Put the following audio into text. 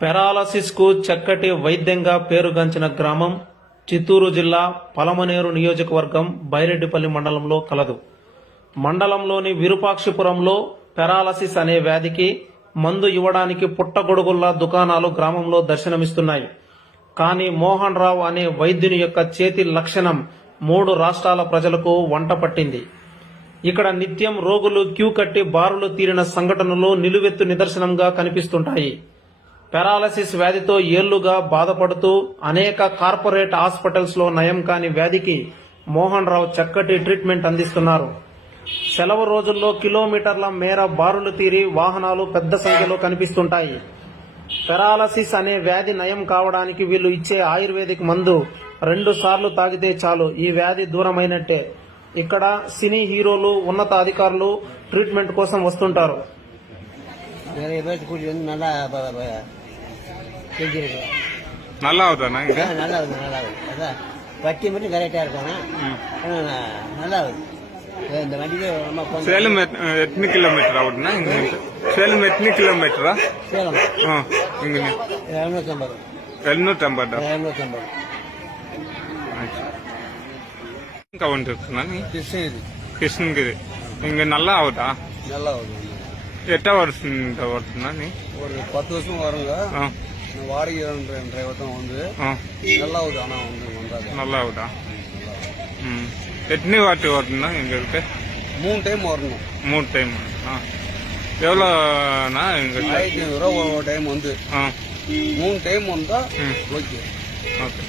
Paralysis కు చక్కటి వైద్యంగా పేరుగాంచిన గ్రామం చిత్తూరు జిల్లా పలమనేరు నియోజకవర్గం బైరెడ్డిపల్లి మండలంలో కలదు. మండలంలోని విరూపాక్షిపురంలో పెరాలసిస్ అనే వ్యాధికి మందు ఇవ్వడానికి పుట్టగొడుగుల్లా దుకాణాలు గ్రామంలో దర్శనమిస్తున్నాయి. కానీ మోహన్ రావు అనే వైద్యుని యొక్క చేతి లక్షణం 3 రాష్ట్రాల ప్రజలకు వంట పట్టింది. ఇక్కడ నిత్యం రోగులు క్యూ కట్టి బారులు తీరిన సంఘటనలు నిలువెత్తు నిదర్శనంగా కనిపిస్తుంటాయి. పెరాలసిస్ వ్యాధితో ఏళ్లుగా బాధపడుతూ అనేక కార్పొరేట్ హాస్పిటల్స్ లో నయం కాని వ్యాధికి మోహన్ రావు చక్కటి ట్రీట్మెంట్ అందిస్తున్నారు. సెలవు రోజుల్లో కిలోమీటర్ల మేర బారులు తీరి వాహనాలు పెద్ద సంఖ్యలో కనిపిస్తుంటాయి. పెరాలసిస్ అనే వ్యాధి నయం కావడానికి వీళ్ళు ఇచ్చే ఆయుర్వేదిక్ మందు 2 సార్లు తాగితే చాలు ఈ వ్యాధి దూరమైనట్టే. ఇక్కడ సినీ హీరోలు, ఉన్నత అధికారులు ట్రీట్మెంట్ కోసం వస్తుంటారు. நல்லா ஆகுதாண்ணா இது? நல்லா ஆகுது, நல்லா ஆகுது. அதான் வட்டி மட்டும் கரெக்டா இருக்கணும். நல்லா ஆகுது. இந்த வண்டிக்கு சேலம் எத்தனை கிலோமீட்டர் ஆகுதுண்ணா? இங்க சேலம் எத்தனை கிலோமீட்டரா? சேலம் இங்க 750. 750 கவுண்ட் இருக்குண்ணா? கிருஷ்ணகிரி. இங்க நல்லா ஆகுதா? நல்லா ஆகுது. எட்டா வருஷம் வருதுண்ணா? நீ ஒரு 10 வருஷம் வருங்க. வாடகை டிரைவர் தான் வந்து நல்லா ஆகுது. ஆனா வந்து நல்லா ஆகுதா? எத்தனை வாட்டி வரணும்னா எங்களுக்கு? 3 டைம் வரணும். 3 டைம். எவ்வளோண்ணா? எங்களுக்கு 1500 ரூபா ஒரு டைம் வந்து 3 டைம் வந்தா ஓகே. ஓகே.